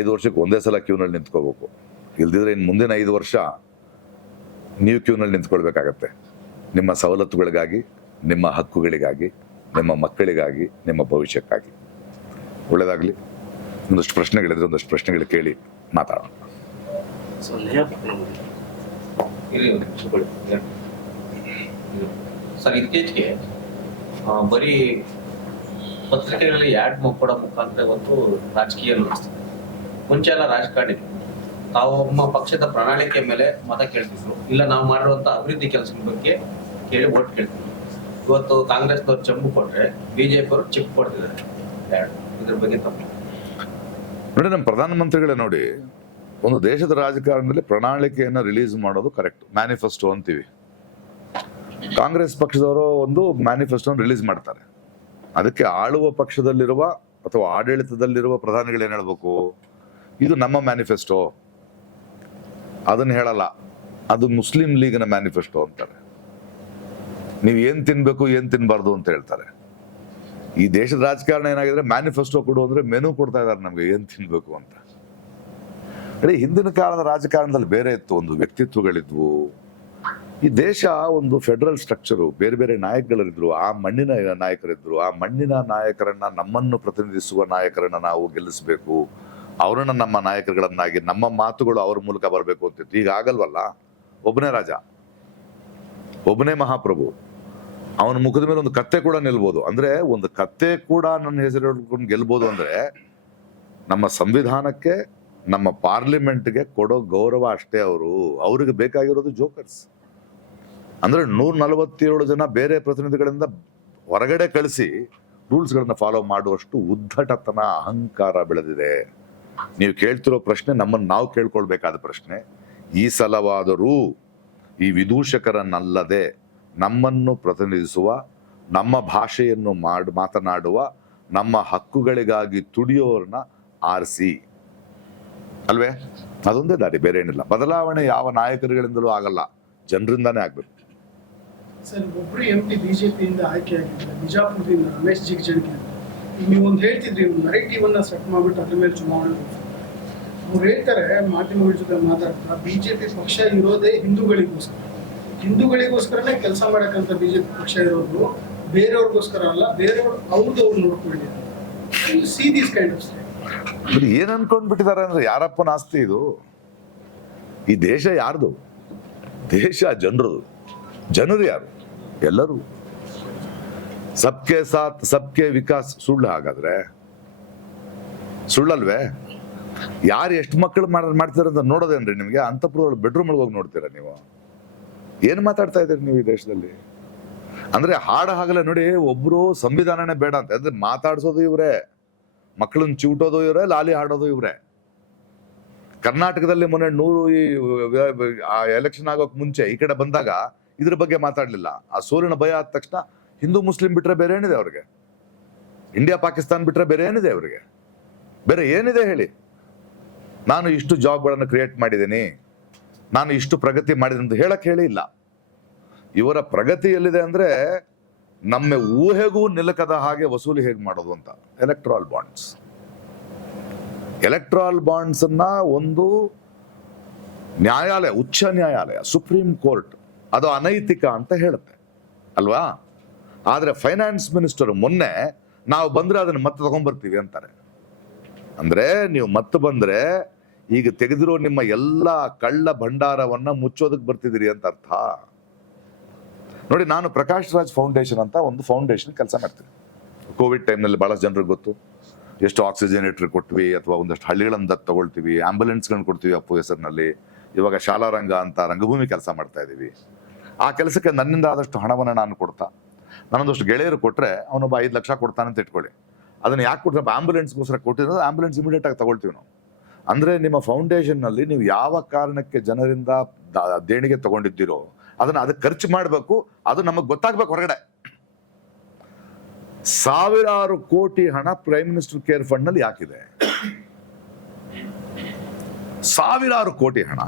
ಐದು ವರ್ಷಕ್ಕೆ ಒಂದೇ ಸಲ ಕ್ಯೂನಲ್ಲಿ ನಿಂತ್ಕೋಬೇಕು. ಇಲ್ದಿದ್ರೆ ಇನ್ನು ಮುಂದಿನ ಐದು ವರ್ಷ ನೀವು ಕ್ಯೂನಲ್ಲಿ ನಿಂತ್ಕೊಳ್ಬೇಕಾಗತ್ತೆ. ನಿಮ್ಮ ಸವಲತ್ತುಗಳಿಗಾಗಿ ನಿಮ್ಮ ಹಕ್ಕುಗಳಿಗಾಗಿ ನಿಮ್ಮ ಮಕ್ಕಳಿಗಾಗಿ ನಿಮ್ಮ ಭವಿಷ್ಯಕ್ಕಾಗಿ. ಒಳ್ಳೆಯದಾಗಲಿ ಒಂದಷ್ಟು ಪ್ರಶ್ನೆಗಳಿದ್ರೆ ಒಂದಷ್ಟು ಪ್ರಶ್ನೆಗಳು ಕೇಳಿ ಮಾತಾಡೋಣ. ಒಂದು. ಸರ್ ಇತ್ತೀಚೆಗೆ ಬರೀ ಪತ್ರಿಕೆಗಳಲ್ಲಿ ಯಾಡ್ ಕೊಡೋ ಮುಖಾಂತರ ಇವತ್ತು ರಾಜಕೀಯ ನಡೆಸ್ತಿದೆ ಮುಂಚೆ ಎಲ್ಲ ರಾಜಕಾರಣಿ. ತಾವು ನಮ್ಮ ಪಕ್ಷದ ಪ್ರಣಾಳಿಕೆ ಮೇಲೆ ಮತ ಕೇಳ್ತಿದ್ರು. ಇಲ್ಲ, ನಾವು ಮಾಡಿರುವಂತ ಅಭಿವೃದ್ಧಿ ಕೆಲಸದ ಬಗ್ಗೆ ಕೇಳಿ ಓಟ್ ಕೇಳ್ತಿದ್ರು. ಇವತ್ತು ಕಾಂಗ್ರೆಸ್ನವ್ರು ಚೆಂಬು ಕೊಟ್ರೆ ಬಿಜೆಪಿ ಅವರು ಚಿಪ್ ಕೊಡ್ತಿದ್ದಾರೆ. ಇದ್ರ ಬಗ್ಗೆ ತಪ್ಪು. ನೋಡಿ, ನಮ್ಮ ಪ್ರಧಾನಮಂತ್ರಿಗಳೇ ನೋಡಿ, ಒಂದು ದೇಶದ ರಾಜಕಾರಣದಲ್ಲಿ ಪ್ರಣಾಳಿಕೆಯನ್ನು ರಿಲೀಸ್ ಮಾಡೋದು ಕರೆಕ್ಟ್ ಮ್ಯಾನಿಫೆಸ್ಟೋ ಅಂತೀವಿ. ಕಾಂಗ್ರೆಸ್ ಪಕ್ಷದವರು ಒಂದು ಮ್ಯಾನಿಫೆಸ್ಟೋ ರಿಲೀಸ್ ಮಾಡ್ತಾರೆ. ಅದಕ್ಕೆ ಆಳುವ ಪಕ್ಷದಲ್ಲಿರುವ ಅಥವಾ ಆಡಳಿತದಲ್ಲಿರುವ ಪ್ರಧಾನಿಗಳು ಏನು ಹೇಳ್ಬೇಕು? ಇದು ನಮ್ಮ ಮ್ಯಾನಿಫೆಸ್ಟೋ ಅದನ್ನ ಹೇಳಲ್ಲ. ಅದು ಮುಸ್ಲಿಂ ಲೀಗ್ನ ಮ್ಯಾನಿಫೆಸ್ಟೋ ಅಂತಾರೆ. ನೀವು ಏನು ತಿನ್ಬೇಕು, ಏನ್ ತಿನ್ಬಾರ್ದು ಅಂತ ಹೇಳ್ತಾರೆ. ಈ ದೇಶದ ರಾಜಕಾರಣ ಏನಾಗಿದೆ ಮ್ಯಾನಿಫೆಸ್ಟೋ ಕೊಡು ಅಂದ್ರೆ ಮೆನು ಕೊಡ್ತಾ ಇದ್ದಾರೆ ನಮ್ಗೆ ಏನ್ ತಿನ್ಬೇಕು ಅಂತ. ಅದೇ ಹಿಂದಿನ ಕಾಲದ ರಾಜಕಾರಣದಲ್ಲಿ ಬೇರೆ ಇತ್ತು. ಒಂದು ವ್ಯಕ್ತಿತ್ವಗಳಿದ್ವು. ಈ ದೇಶ ಒಂದು ಫೆಡರಲ್ ಸ್ಟ್ರಕ್ಚರು ಬೇರೆ ಬೇರೆ ನಾಯಕಗಳಿದ್ರು ಆ ಮಣ್ಣಿನ ನಾಯಕರಿದ್ರು. ಆ ಮಣ್ಣಿನ ನಾಯಕರನ್ನ ನಮ್ಮನ್ನು ಪ್ರತಿನಿಧಿಸುವ ನಾಯಕರನ್ನ ನಾವು ಗೆಲ್ಲಿಸಬೇಕು. ಅವರನ್ನ ನಮ್ಮ ನಾಯಕರುಗಳನ್ನಾಗಿ, ನಮ್ಮ ಮಾತುಗಳು ಅವ್ರ ಮೂಲಕ ಬರಬೇಕು ಅಂತಿತ್ತು ಈಗ ಆಗಲ್ವಲ್ಲ? ಒಬ್ಬನೇ ರಾಜ, ಒಬ್ಬನೇ ಮಹಾಪ್ರಭು. ಅವನ ಮುಖದ ಮೇಲೆ ಒಂದು ಕತ್ತೆ ಕೂಡ ನಿಲ್ಬೋದು. ಅಂದ್ರೆ ಒಂದು ಕತ್ತೆ ಕೂಡ ನನ್ನ ಹೆಸರು ಗೆಲ್ಬೋದು ಅಂದ್ರೆ ನಮ್ಮ ಸಂವಿಧಾನಕ್ಕೆ, ನಮ್ಮ ಪಾರ್ಲಿಮೆಂಟ್ಗೆ ಕೊಡೋ ಗೌರವ ಅಷ್ಟೇ ಅವರು. ಅವ್ರಿಗೆ ಬೇಕಾಗಿರೋದು ಜೋಕರ್ಸ್. ಅಂದ್ರೆ ನೂರ ನಲವತ್ತೇಳು ಜನ ಬೇರೆ ಪ್ರತಿನಿಧಿಗಳಿಂದ ಹೊರಗಡೆ ಕಳಿಸಿ ರೂಲ್ಸ್ಗಳನ್ನ ಫಾಲೋ ಮಾಡುವಷ್ಟು ಉದ್ದಟತನ ಅಹಂಕಾರ ಬೆಳೆದಿದೆ. ನೀವು ಕೇಳ್ತಿರೋ ಪ್ರಶ್ನೆ ನಮ್ಮನ್ನು ನಾವು ಕೇಳ್ಕೊಳ್ಬೇಕಾದ ಪ್ರಶ್ನೆ. ಈ ಸಲವಾದರೂ ಈ ವಿದೂಷಕರನ್ನಲ್ಲದೆ ನಮ್ಮನ್ನು ಪ್ರತಿನಿಧಿಸುವ, ನಮ್ಮ ಭಾಷೆಯನ್ನು ಮಾಡ್, ಮಾತನಾಡುವ, ನಮ್ಮ ಹಕ್ಕುಗಳಿಗಾಗಿ ತುಡಿಯೋರನ್ನ ಆರಿಸಿ. ಅಲ್ವೇ? ಅದೊಂದೇ ದಾರಿ, ಬೇರೆ ಏನಿಲ್ಲ. ಬದಲಾವಣೆ ಯಾವ ನಾಯಕರುಗಳಿಂದಲೂ ಆಗಲ್ಲ. ಜನರಿಂದಾನೇ ಆಗ್ಬೇಕು. ಸರ್, ಒಬ್ರು ಎಂ ಪಿ ಬಿಜೆಪಿಯಿಂದ ಆಯ್ಕೆಯಾಗಿದ್ದಾರೆ ಬಿಜಾಪುರದಿಂದ ರಮೇಶ್ ಜಿಗಜಿಣಗಿ ಈಗ ನೀವು ಒಂದು ಹೇಳ್ತಿದ್ರಿ ನರೇಟಿವ್ ಅನ್ನ ಸೆಟ್ ಮಾಡ್ಬಿಟ್ಟು ಅದ್ರ ಮೇಲೆ ಚುನಾವಣೆ. ಅವ್ರು ಹೇಳ್ತಾರೆ ಮಾಧ್ಯಮಗಳ ಜೊತೆ ಮಾತಾಡ್ತಾ ಬಿಜೆಪಿ ಪಕ್ಷ ಇರೋದೇ ಹಿಂದೂಗಳಿಗೋಸ್ಕರ. ಹಿಂದೂಗಳಿಗೋಸ್ಕರನೇ ಕೆಲಸ ಮಾಡಕ್ಕಂತ ಬಿಜೆಪಿ ಪಕ್ಷ ಇರೋದು, ಬೇರೆಯವ್ರಿಗೋಸ್ಕರ ಅಲ್ಲ, ಬೇರೆಯವ್ರು ಅವ್ರದ್ದು ಅವ್ರು ನೋಡ್ಕೊಂಡಿದ್ದಾರೆ. ಏನ್ ಅನ್ಕೊಂಡ್ಬಿಟ್ಟಿದ್ದಾರೆ ಅಂದ್ರೆ ಯಾರಪ್ಪನ ಆಸ್ತಿ ಇದು? ಈ ದೇಶ ಯಾರ್ದು? ದೇಶ ಜನರದು. ಜನರು ಯಾರು? ಎಲ್ಲರೂ. ಸಬ್ಕೆ ಸಾಥ್ ಸಬ್ಕೆ ವಿಕಾಸ್ ಸುಳ್ಳು ಹಾಗಾದ್ರೆ? ಸುಳ್ಳಲ್ವೇ? ಯಾರು ಎಷ್ಟು ಮಕ್ಕಳು ಮಾಡ್ತಾರೆ ಅಂತ ನೋಡೋದೇನ್ರಿ ನಿಮ್ಗೆ? ಅಂತಪುರದೊಳಗೆ ಬೆಡ್ರೂಮ್ ಒಳಗೆ ಹೋಗಿ ನೋಡ್ತೀರಾ ನೀವು? ಏನ್ ಮಾತಾಡ್ತಾ ಇದ್ದೀರಿ ನೀವು ಈ ದೇಶದಲ್ಲಿ? ಅಂದ್ರೆ ಹಾಡ ಹಾಗಲ್ಲ ನೋಡಿ ಒಬ್ರು ಸಂವಿಧಾನನೇ ಬೇಡ ಅಂತ. ಅಂದ್ರೆ ಮಾತಾಡ್ಸೋದು ಇವರೇ. ಮಕ್ಕಳನ್ನ ಚೂಟೋದು ಇವರೇ, ಲಾಲಿ ಹಾಡೋದು ಇವ್ರೆ. ಕರ್ನಾಟಕದಲ್ಲಿ ಮೊನ್ನೆ ನೂರು ಈ ಎಲೆಕ್ಷನ್ ಆಗೋಕ್ ಮುಂಚೆ ಈ ಕಡೆ ಬಂದಾಗ ಇದ್ರ ಬಗ್ಗೆ ಮಾತಾಡ್ಲಿಲ್ಲ. ಆ ಸೋಲಿನ ಭಯ ಆದ ತಕ್ಷಣ ಹಿಂದೂ ಮುಸ್ಲಿಂ ಬಿಟ್ರೆ ಬೇರೆ ಏನಿದೆ ಅವ್ರಿಗೆ? ಇಂಡಿಯಾ, ಪಾಕಿಸ್ತಾನ್ ಬಿಟ್ರೆ ಬೇರೆ ಏನಿದೆ ಅವರಿಗೆ? ಬೇರೆ ಏನಿದೆ ಹೇಳಿ? ನಾನು ಇಷ್ಟು ಜಾಬ್ಗಳನ್ನು ಕ್ರಿಯೇಟ್ ಮಾಡಿದ್ದೀನಿ. ನಾನು ಇಷ್ಟು ಪ್ರಗತಿ ಮಾಡಿದೆ ಅಂತ ಹೇಳಕ್ ಹೇಳಿ ಇಲ್ಲ. ಇವರ ಪ್ರಗತಿ ಎಲ್ಲಿದೆ ಅಂದ್ರೆ ನಮ್ಮ ಊಹೆಗೂ ನಿಲುಕದ ಹಾಗೆ ವಸೂಲಿ ಹೇಗೆ ಮಾಡೋದು ಅಂತ. ಎಲೆಕ್ಟ್ರಾಲ್ ಬಾಂಡ್ಸ್ ಎಲೆಕ್ಟ್ರಾಲ್ ಬಾಂಡ್ಸ್ ಅನ್ನ ಒಂದು ನ್ಯಾಯಾಲಯ, ಉಚ್ಚ ನ್ಯಾಯಾಲಯ ಸುಪ್ರೀಂ ಕೋರ್ಟ್ ಅದು ಅನೈತಿಕ ಅಂತ ಹೇಳುತ್ತೆ. ಅಲ್ವಾ? ಆದ್ರೆ ಫೈನಾನ್ಸ್ ಮಿನಿಸ್ಟರ್ ಮೊನ್ನೆ ನಾವು ಬಂದರೆ ಅದನ್ನು ಮತ್ತೆ ತಗೊಂಡ್ಬರ್ತೀವಿ ಅಂತಾರೆ. ಅಂದರೆ ನೀವು ಮತ್ತೆ ಬಂದರೆ ಈಗ ತೆಗೆದಿರೋ ನಿಮ್ಮ ಎಲ್ಲ ಕಳ್ಳ ಭಂಡಾರವನ್ನು ಮುಚ್ಚೋದಕ್ಕೆ ಬರ್ತಿದ್ದೀರಿ ಅಂತ ಅರ್ಥ. ನೋಡಿ, ನಾನು ಪ್ರಕಾಶ್ ರಾಜ್ ಫೌಂಡೇಶನ್ ಅಂತ ಒಂದು ಫೌಂಡೇಶನ್ ಕೆಲಸ ಮಾಡ್ತೀನಿ. ಕೋವಿಡ್ ಟೈಮ್ನಲ್ಲಿ ಭಾಳ ಜನರಿಗೆ ಗೊತ್ತು. ಎಷ್ಟು ಆಕ್ಸಿಜನೇಟರ್ ಕೊಟ್ವಿ ಅಥವಾ ಒಂದಷ್ಟು ಹಳ್ಳಿಗಳನ್ನು ದತ್ತು ತಗೊಳ್ತೀವಿ ಆ್ಯಂಬುಲೆನ್ಸ್ಗಳನ್ನ ಕೊಡ್ತೀವಿ ಅಪ್ಪು ಹೆಸರಿನಲ್ಲಿ. ಇವಾಗ ಶಾಲಾ ರಂಗ ಅಂತ ರಂಗಭೂಮಿ ಕೆಲಸ ಮಾಡ್ತಾ ಇದ್ದೀವಿ ಆ ಕೆಲಸಕ್ಕೆ ನನ್ನಿಂದ ಆದಷ್ಟು ಹಣವನ್ನು ನಾನು ಕೊಡ್ತಾ. ನಾನೊಂದಷ್ಟು ಗೆಳೆಯರು ಕೊಟ್ಟರೆ ಅವನೊಬ್ಬ ಐದು ಲಕ್ಷ ಕೊಡ್ತಾನೆ ಅಂತ ಇಟ್ಕೊಳ್ಳಿ. ಅದನ್ನ ಯಾಕೆ ಕೊಡ್ತಾರೆ? ಆಂಬುಲೆನ್ಸ್ಗೋಸ್ಕರ ಕೊಟ್ಟಿರೋದು ಆಂಬ್ಯುಲೆನ್ಸ್ ಇಮಿಡಿಯೇಟ್ ಆಗಿ ತಗೊಳ್ತೀವಿ ನಾವು. ಅಂದ್ರೆ ನಿಮ್ಮ ಫೌಂಡೇಶನ್ನಲ್ಲಿ ನೀವು ಯಾವ ಕಾರಣಕ್ಕೆ ಜನರಿಂದ ದೇಣಿಗೆ ತಗೊಂಡಿದ್ದೀರೋ, ಅದನ್ನ ಅದಕ್ಕೆ ಖರ್ಚು ಮಾಡಬೇಕು, ಅದು ನಮಗೆ ಗೊತ್ತಾಗ್ಬೇಕು ಹೊರಗಡೆ. ಸಾವಿರಾರು ಕೋಟಿ ಹಣ ಪ್ರೈಮ್ ಮಿನಿಸ್ಟರ್ ಕೇರ್ ಫಂಡ್ನಲ್ಲಿ ಯಾಕಿದೆ ಸಾವಿರಾರು ಕೋಟಿ ಹಣ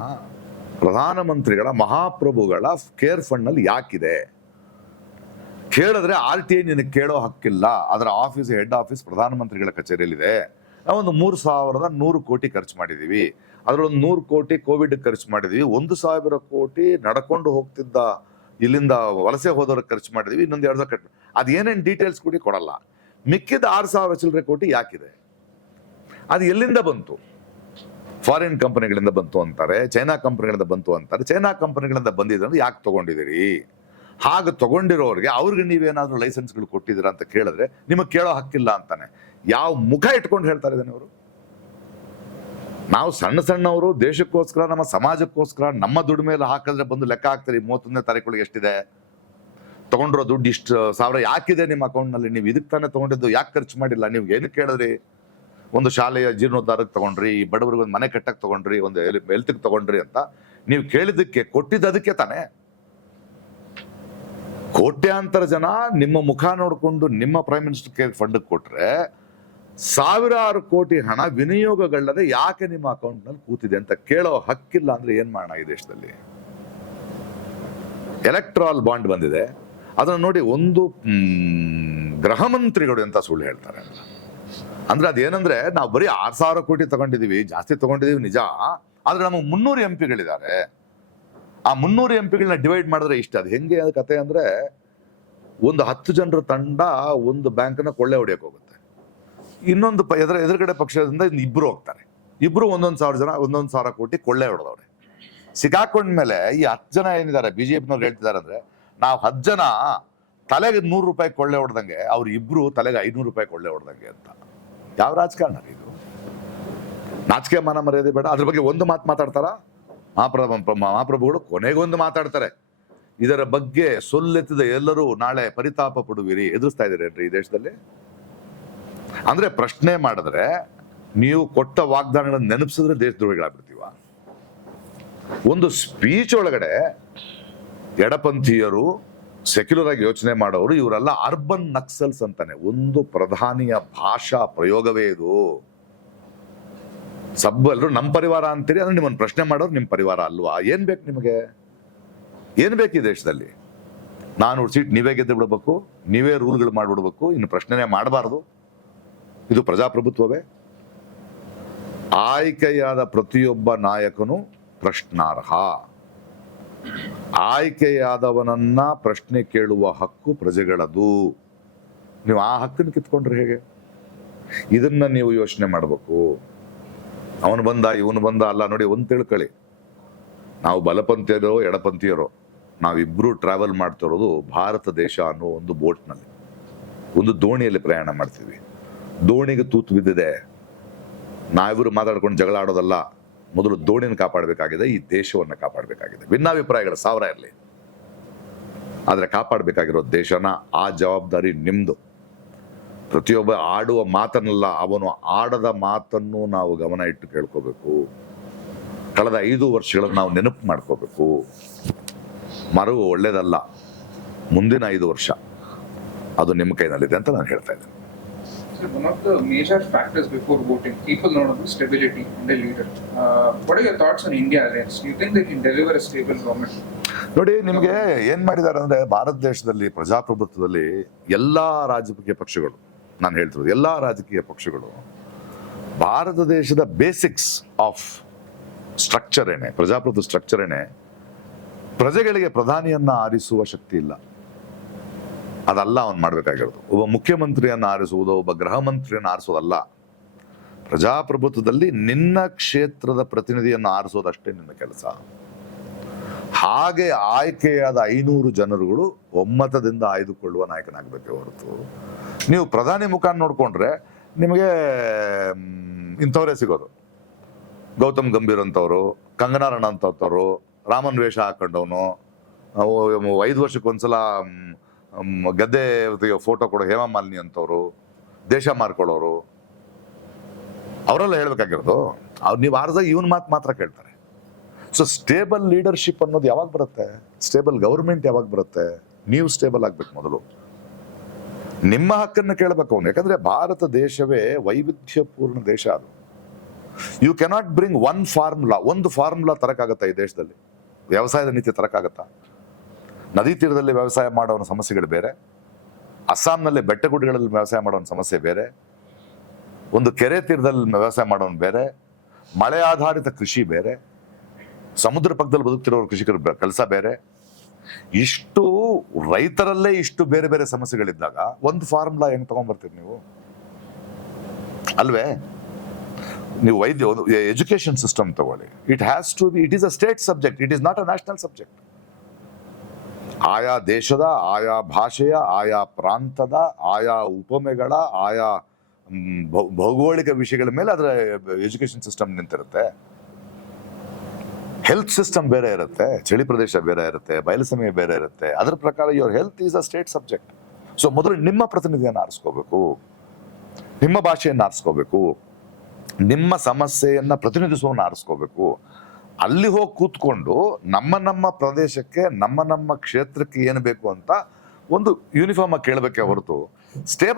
ಪ್ರಧಾನಮಂತ್ರಿಗಳ ಮಹಾಪ್ರಭುಗಳ ಕೇರ್ ಫಂಡ್ನಲ್ಲಿ ಯಾಕಿದೆ ಕೇಳಿದ್ರೆ ಆರ್ ಟಿ ಐ ನಿನಗೆ ಕೇಳೋ ಹಕ್ಕಿಲ್ಲ. ಅದರ ಆಫೀಸ್ ಹೆಡ್ ಆಫೀಸ್ ಪ್ರಧಾನಮಂತ್ರಿಗಳ ಕಚೇರಿಯಲ್ಲಿದೆ. ಒಂದು ಮೂರು ಸಾವಿರದ ನೂರು ಕೋಟಿ ಖರ್ಚು ಮಾಡಿದ್ದೀವಿ ಅದರೊಂದು ನೂರು ಕೋಟಿ ಕೋವಿಡ್ ಖರ್ಚು ಮಾಡಿದ್ದೀವಿ ಒಂದು ಸಾವಿರ ಕೋಟಿ ನಡ್ಕೊಂಡು ಹೋಗ್ತಿದ್ದ, ಇಲ್ಲಿಂದ ವಲಸೆ ಹೋದವ್ರಿಗೆ ಖರ್ಚು ಮಾಡಿದೀವಿ. ಇನ್ನೊಂದು ಎರಡು ಸಾವಿರ ಕಟ್ ಅದು ಏನೇನು ಡೀಟೇಲ್ಸ್ ಕೂಡ ಕೊಡಲ್ಲ. ಮಿಕ್ಕಿದ ಆರು ಸಾವಿರ ಚಿಲ್ಲರೆ ಕೋಟಿ ಯಾಕಿದೆ? ಅದು ಎಲ್ಲಿಂದ ಬಂತು? ಫಾರಿನ್ ಕಂಪನಿಗಳಿಂದ ಬಂತು ಅಂತಾರೆ, ಚೈನಾ ಕಂಪನಿಗಳಿಂದ ಬಂತು ಅಂತಾರೆ. ಚೈನಾ ಕಂಪನಿಗಳಿಂದ ಬಂದಿದ್ದಂದ್ರೆ ಯಾಕೆ ತಗೊಂಡಿದ್ದೀರಿ? ಹಾಗೆ ತಗೊಂಡಿರೋರಿಗೆ ಅವ್ರಿಗೆ ನೀವೇನಾದರೂ ಲೈಸೆನ್ಸ್ಗಳು ಕೊಟ್ಟಿದ್ದೀರಾ ಅಂತ ಕೇಳಿದ್ರೆ ನಿಮಗೆ ಕೇಳೋ ಹಕ್ಕಿಲ್ಲ ಅಂತಾನೆ. ಯಾವ ಮುಖ ಇಟ್ಕೊಂಡು ಹೇಳ್ತಾರೆ ಇದನ್ನ ಅವರು ನಾವು ಸಣ್ಣ ಸಣ್ಣವರು, ದೇಶಕ್ಕೋಸ್ಕರ, ನಮ್ಮ ಸಮಾಜಕ್ಕೋಸ್ಕರ, ನಮ್ಮ ದುಡ್ಡು ಮೇಲೆ ಹಾಕಿದ್ರೆ ಬಂದು ಲೆಕ್ಕ ಹಾಕ್ತಾರೆ, ಮೂವತ್ತೊಂದನೇ ತಾರೀಕು ಎಷ್ಟಿದೆ? ತಗೊಂಡಿರೋ ದುಡ್ಡು ಇಷ್ಟು ಸಾವಿರ ಯಾಕಿದೆ ನಿಮ್ಮ ಅಕೌಂಟ್ನಲ್ಲಿ? ನೀವು ಇದಕ್ಕೆ ತಾನೇ ತಗೊಂಡಿದ್ದು, ಯಾಕೆ ಖರ್ಚು ಮಾಡಿಲ್ಲ? ನೀವು ಏನು ಕೇಳಿದ್ರಿ ಒಂದು ಶಾಲೆಯ ಜೀರ್ಣೋದ್ಧಾರಕ್ಕೆ ತಗೊಂಡ್ರಿ, ಬಡವರಿಗೆ ಒಂದು ಮನೆ ಕಟ್ಟಕ್ಕೆ ತಗೊಂಡ್ರಿ, ಒಂದು ಹೆಲ್ತ್ಗೆ ತಗೊಂಡ್ರಿ ಅಂತ ನೀವು ಕೇಳಿದ್ದಕ್ಕೆ, ಕೊಟ್ಟಿದ್ದದಕ್ಕೆ ತಾನೇ. ಕೋಟ್ಯಾಂತರ ಜನ ನಿಮ್ಮ ಮುಖ ನೋಡಿಕೊಂಡು ನಿಮ್ಮ ಪ್ರೈಮ್ ಮಿನಿಸ್ಟರ್ ಫಂಡ್ ಕೊಟ್ರೆ ಸಾವಿರಾರು ಕೋಟಿ ಹಣ ವಿನಿಯೋಗಗಳಲ್ಲದೆ ಯಾಕೆ ನಿಮ್ಮ ಅಕೌಂಟ್ನಲ್ಲಿ ಕೂತಿದೆ ಅಂತ ಕೇಳೋ ಹಕ್ಕಿಲ್ಲ ಅಂದ್ರೆ ಏನ್ ಮಾಡೋಣ ಈ ದೇಶದಲ್ಲಿ? ಎಲೆಕ್ಟ್ರಾಲ್ ಬಾಂಡ್ ಬಂದಿದೆ. ಅದನ್ನ ನೋಡಿ ಒಂದು ಗೃಹ ಮಂತ್ರಿಗಳು ಅಂತ ಸುಳ್ಳು ಹೇಳ್ತಾರೆ. ಅಂದ್ರೆ ಅದೇನಂದ್ರೆ ನಾವು ಬರೀ ಆರು ಸಾವಿರ ಕೋಟಿ ತಗೊಂಡಿದೀವಿ, ಜಾಸ್ತಿ ತಗೊಂಡಿದೀವಿ ನಿಜ. ಆದ್ರೆ ನಮಗೆ ಮುನ್ನೂರು ಎಂ ಪಿಗಳಿದ್ದಾರೆ ಆ ಮುನ್ನೂರು ಎಂ ಪಿಗಳನ್ನ ಡಿವೈಡ್ ಮಾಡಿದ್ರೆ ಇಷ್ಟ. ಅದು ಹೆಂಗೆ ಅದು ಕತೆ ಅಂದ್ರೆ ಒಂದು ಹತ್ತು ಜನರ ತಂಡ ಒಂದು ಬ್ಯಾಂಕ್ನ ಕೊಳ್ಳೆ ಹೊಡೆಯಕ್ಕೆ ಹೋಗುತ್ತೆ. ಇನ್ನೊಂದು ಪ, ಎದುರ, ಎದುರುಗಡೆ ಪಕ್ಷದಿಂದ ಇನ್ನು ಇಬ್ರು ಹೋಗ್ತಾರೆ. ಇಬ್ರು ಒಂದೊಂದು ಸಾವಿರ ಜನ, ಒಂದೊಂದು ಸಾವಿರ ಕೋಟಿ ಕೊಳ್ಳೆ ಹೊಡೆದವ್ರೆ. ಸಿಕ್ಕಾಕೊಂಡ್ಮೇಲೆ ಈ ಹತ್ತು ಜನ ಏನಿದ್ದಾರೆ ಬಿಜೆಪಿನವ್ರು ಹೇಳ್ತಿದ್ದಾರೆ ಅಂದ್ರೆ ನಾವು ಹತ್ತು ಜನ ತಲೆಗೆ ನೂರು ರೂಪಾಯಿ ಕೊಳ್ಳೆ ಹೊಡೆದಂಗೆ ಅವ್ರು ಇಬ್ರು ತಲೆಗೆ ಐನೂರು ರೂಪಾಯಿ ಕೊಳ್ಳೆ ಹೊಡೆದಂಗೆ ಅಂತ. ಯಾವ ರಾಜಕಾರಣ ಇದು? ನಾಚಿಕೆ ಮಾನ ಮರ್ಯಾದೆ ಬೇಡ. ಅದ್ರ ಬಗ್ಗೆ ಒಂದು ಮಾತು ಮಾತಾಡ್ತಾರಾ? ಮಹಾಪ್ರಭು, ಮಹಾಪ್ರಭುಗಳು ಕೊನೆಗೊಂದು ಮಾತಾಡ್ತಾರೆ. ಇದರ ಬಗ್ಗೆ ಸೊಲ್ಲೆತ್ತಿದ ಎಲ್ಲರೂ ನಾಳೆ ಪರಿತಾಪ ಪಡುವಿರಿ ಎದುರಿಸ್ತಾ ಇದ್ದೀರೇನ್ರಿ ಈ ದೇಶದಲ್ಲಿ? ಅಂದ್ರೆ ಪ್ರಶ್ನೆ ಮಾಡಿದ್ರೆ ನೀವು ಕೊಟ್ಟ ವಾಗ್ದಾನಗಳನ್ನು ನೆನಪಿಸಿದ್ರೆ ದೇಶದ್ರೋಹಿಗಳಾಗ್ಬಿಡ್ತೀವ? ಒಂದು ಸ್ಪೀಚ್ ಒಳಗಡೆ ಎಡಪಂಥೀಯರು ಸೆಕ್ಯುಲರ್ ಆಗಿ ಯೋಚನೆ ಮಾಡೋರು, ಇವರೆಲ್ಲ ಅರ್ಬನ್ ನಕ್ಸಲ್ಸ್ ಅಂತಾನೆ, ಒಂದು ಪ್ರಧಾನಿಯ ಭಾಷಾ ಪ್ರಯೋಗವೇ ಇದು. ಸಬ್ ಎಲ್ಲರೂ ನಮ್ಮ ಪರಿವಾರ ಅಂತೀರಿ ಅಂದ್ರೆ ನಿಮ್ಮನ್ನು ಪ್ರಶ್ನೆ ಮಾಡೋರು ನಿಮ್ಮ ಪರಿವಾರ ಅಲ್ವಾ? ಏನ್ ಬೇಕು ನಿಮಗೆ? ಏನ್ ಬೇಕು ಈ ದೇಶದಲ್ಲಿ? ನಾನು ಸೀಟ್ ನೀವೇ ಗೆದ್ದು ಬಿಡಬೇಕು, ನೀವೇ ರೂಲ್ಗಳು ಮಾಡಿಬಿಡ್ಬೇಕು, ಇನ್ನು ಪ್ರಶ್ನೆನೇ ಮಾಡಬಾರ್ದು. ಇದು ಪ್ರಜಾಪ್ರಭುತ್ವವೇ. ಆಯ್ಕೆಯಾದ ಪ್ರತಿಯೊಬ್ಬ ನಾಯಕನು ಪ್ರಶ್ನಾರ್ಹ. ಆಯ್ಕೆಯಾದವನನ್ನ ಪ್ರಶ್ನೆ ಕೇಳುವ ಹಕ್ಕು ಪ್ರಜೆಗಳದು ನೀವು ಆ ಹಕ್ಕನ್ನು ಕಿತ್ಕೊಂಡ್ರೆ ಹೇಗೆ? ಇದನ್ನ ನೀವು ಯೋಚನೆ ಮಾಡಬೇಕು. ಅವನು ಬಂದ, ಇವನು ಬಂದ, ಅಲ್ಲ ನೋಡಿ, ಒಂದು ತಿಳ್ಕೊಳ್ಳಿ ನಾವು ಬಲಪಂಥೀಯರೋ, ಎಡಪಂಥೀಯರೋ ನಾವಿಬ್ಬರೂ ಟ್ರಾವೆಲ್ ಮಾಡ್ತಿರೋದು ಭಾರತ ದೇಶ ಅನ್ನೋ ಒಂದು ಬೋಟ್ನಲ್ಲಿ. ಒಂದು ದೋಣಿಯಲ್ಲಿ ಪ್ರಯಾಣ ಮಾಡ್ತೀವಿ. ದೋಣಿಗೆ ತೂತು ಬಿದ್ದಿದೆ. ನಾವಿಬ್ಬರು ಮಾತಾಡ್ಕೊಂಡು ಜಗಳ ಆಡೋದಲ್ಲ. ಮೊದಲು ದೋಣಿನ ಕಾಪಾಡಬೇಕಾಗಿದೆ, ಈ ದೇಶವನ್ನು ಕಾಪಾಡಬೇಕಾಗಿದೆ. ಭಿನ್ನಾಭಿಪ್ರಾಯಗಳು, ಸಾವಿರ ಇರಲಿ. ಆದರೆ ಕಾಪಾಡಬೇಕಾಗಿರೋ ದೇಶನ, ಆ ಜವಾಬ್ದಾರಿ ನಿಮ್ದು. ಪ್ರತಿಯೊಬ್ಬ ಆಡುವ ಮಾತನ್ನಲ್ಲ ಅವನು ಆಡದ ಮಾತನ್ನು ನಾವು ಗಮನ ಇಟ್ಟು ಕೇಳ್ಕೋಬೇಕು. ಕಳೆದ ಐದು ವರ್ಷಗಳನ್ನು ನಾವು ನೆನಪು ಮಾಡ್ಕೋಬೇಕು. ಮರು ಒಳ್ಳೆಯದಲ್ಲ ಮುಂದಿನ ಐದು ವರ್ಷ ಅದು ನಿಮ್ಮ ಕೈನಲ್ಲಿದೆ ಅಂತ ನಾನು ಹೇಳ್ತಾ ಇದ್ದೇನೆ. ಇಂಡಿಯಾ ಸ್ಟೇಬಲ್ ನೋಡಿ ನಿಮಗೆ ಏನು ಮಾಡಿದ್ದಾರೆ ಅಂದ್ರೆ ಭಾರತ ದೇಶದಲ್ಲಿ ಪ್ರಜಾಪ್ರಭುತ್ವದಲ್ಲಿ ಎಲ್ಲಾ ರಾಜಕೀಯ ಪಕ್ಷಗಳು ನಾನು ಹೇಳ್ತಿರೋದು, ಎಲ್ಲಾ ರಾಜಕೀಯ ಪಕ್ಷಗಳು, ಭಾರತ ದೇಶದ ಬೇಸಿಕ್ಸ್ ಆಫ್ ಸ್ಟ್ರಕ್ಚರ್ ಏನೇ ಪ್ರಜಾಪ್ರಭುತ್ವ ಸ್ಟ್ರಕ್ಚರ್ ಏನೇ, ಪ್ರಜೆಗಳಿಗೆ ಪ್ರಧಾನಿಯನ್ನ ಆರಿಸುವ ಶಕ್ತಿ ಇಲ್ಲ. ಅದಲ್ಲ ಅವನು ಮಾಡಬೇಕಾಗಿರೋದು. ಒಬ್ಬ ಮುಖ್ಯಮಂತ್ರಿಯನ್ನ ಆರಿಸುವುದು, ಒಬ್ಬ ಗೃಹ ಮಂತ್ರಿಯನ್ನ ಆರಿಸೋದಲ್ಲ ಪ್ರಜಾಪ್ರಭುತ್ವದಲ್ಲಿ ನಿನ್ನ ಕ್ಷೇತ್ರದ ಪ್ರತಿನಿಧಿಯನ್ನು ಆರಿಸೋದಷ್ಟೇ ನಿನ್ನ ಕೆಲಸ. ಹಾಗೆ ಆಯ್ಕೆಯಾದ ಐನೂರು ಜನರುಗಳು ಒಮ್ಮತದಿಂದ ಆಯ್ದುಕೊಳ್ಳುವ ನಾಯಕನಾಗಬೇಕೇ ಹೊರತು ನೀವು ಪ್ರಧಾನಿ ಮುಖ ನೋಡಿಕೊಂಡ್ರೆ ನಿಮಗೆ ಇಂಥವರೇ ಸಿಗೋದು. ಗೌತಮ್ ಗಂಭೀರ್ ಅಂತವರು ಕಂಗನಾ ರಣ ಅಂತವ್ರು, ರಾಮನ್ ವೇಷ ಹಾಕೊಂಡವನು ಐದು ವರ್ಷಕ್ಕೊಂದ್ಸಲ ಗದ್ದೆ ಫೋಟೋ ಕೊಡೋ ಹೇಮಾ ಮಾಲಿನಿ ಅಂತವರು, ದೇಶ ಮಾರ್ಕೊಳ್ಳೋರು, ಅವರೆಲ್ಲ ಹೇಳ್ಬೇಕಾಗಿರೋದು, ಅವ್ರು ನೀವು ಆರ್ದ ಇವನ್ ಮಾತು ಮಾತ್ರ ಕೇಳ್ತಾರೆ. ಸೊ ಸ್ಟೇಬಲ್ ಲೀಡರ್ಶಿಪ್ ಅನ್ನೋದು ಯಾವಾಗ ಬರುತ್ತೆ? ಸ್ಟೇಬಲ್ ಗೌರ್ಮೆಂಟ್ ಯಾವಾಗ ಬರುತ್ತೆ? ನೀವು ಸ್ಟೇಬಲ್ ಆಗ್ಬೇಕು ಮೊದಲು. ನಿಮ್ಮ ಹಕ್ಕನ್ನು ಕೇಳಬೇಕು ಅವನು. ಯಾಕಂದ್ರೆ ಭಾರತ ದೇಶವೇ ವೈವಿಧ್ಯಪೂರ್ಣ ದೇಶ ಅದು. You cannot bring one formula ಒಂದು ಫಾರ್ಮುಲಾ ತರಕಾಗತ್ತಾ ಈ ದೇಶದಲ್ಲಿ? ವ್ಯವಸಾಯದ ನೀತಿ ತರಕಾಗತ್ತಾ? ನದಿ ತೀರದಲ್ಲಿ ವ್ಯವಸಾಯ ಮಾಡೋನ ಸಮಸ್ಯೆಗಳು ಬೇರೆ, ಅಸ್ಸಾಂನಲ್ಲಿ ಬೆಟ್ಟಗುಡ್ಡಗಳಲ್ಲಿ ವ್ಯವಸಾಯ ಮಾಡೋನ ಸಮಸ್ಯೆ ಬೇರೆ, ಒಂದು ಕೆರೆ ತೀರದಲ್ಲಿ ವ್ಯವಸಾಯ ಮಾಡೋನು ಬೇರೆ, ಮಳೆ ಆಧಾರಿತ ಕೃಷಿ ಬೇರೆ, ಸಮುದ್ರ ಪಕ್ಕದಲ್ಲಿ ಬದುಕ್ತಿರೋ ಕೃಷಿಕರ ಕೆಲಸ ಬೇರೆ ಇಷ್ಟು ರೈತರಲ್ಲೇ ಇಷ್ಟು ಬೇರೆ ಬೇರೆ ಸಮಸ್ಯೆಗಳಿದ್ದಾಗ ಒಂದು ಫಾರ್ಮುಲಾ ಹೆಂಗ್ ತಗೊಂಡ್ಬರ್ತೀರಿ ನೀವು? ಅಲ್ವೇ? ನೀವು ವೈದ್ಯ, ಒಂದು ಎಜುಕೇಶನ್ ಸಿಸ್ಟಮ್ ತಗೊಳ್ಳಿ. It has to be it is a state subject it is not a national subject ಆಯಾ ದೇಶದ, ಆಯಾ ಭಾಷೆಯ, ಆಯಾ ಪ್ರಾಂತದ, ಆಯಾ ಉಪಮೆಗಳ, ಆಯಾ ಭೌಗೋಳಿಕ ವಿಷಯಗಳ ಮೇಲೆ ಅದರ ಎಜುಕೇಶನ್ ಸಿಸ್ಟಮ್ ನಿಂತಿರುತ್ತೆ. ಹೆಲ್ತ್ ಸಿಸ್ಟಮ್ ಬೇರೆ ಇರುತ್ತೆ, ಚಳಿ ಪ್ರದೇಶ ಬೇರೆ ಇರುತ್ತೆ, ಬಯಲು ಸಮಯ ಬೇರೆ ಇರುತ್ತೆ, ಅದರ ಪ್ರಕಾರ your health is a state subject so ಮೊದಲು ನಿಮ್ಮ ಪ್ರತಿನಿಧಿಯನ್ನು ಆರಿಸ್ಕೋಬೇಕು, ನಿಮ್ಮ ಭಾಷೆಯನ್ನು ಆರಿಸ್ಕೋಬೇಕು, ನಿಮ್ಮ ಸಮಸ್ಯೆಯನ್ನು ಪ್ರತಿನಿಧಿಸುವವನ್ನ ಆರಿಸ್ಕೋಬೇಕು. ಅಲ್ಲಿ ಹೋಗಿ ಕೂತ್ಕೊಂಡು ನಮ್ಮ ನಮ್ಮ ಪ್ರದೇಶಕ್ಕೆ, ನಮ್ಮ ನಮ್ಮ ಕ್ಷೇತ್ರಕ್ಕೆ ಏನು ಬೇಕು ಅಂತ ಒಂದು ಯೂನಿಫಾರ್ಮ್ ಆಗಿ ಕೇಳಬೇಕೆ ಹೊರತು ಸ್ಟೇಬಲ್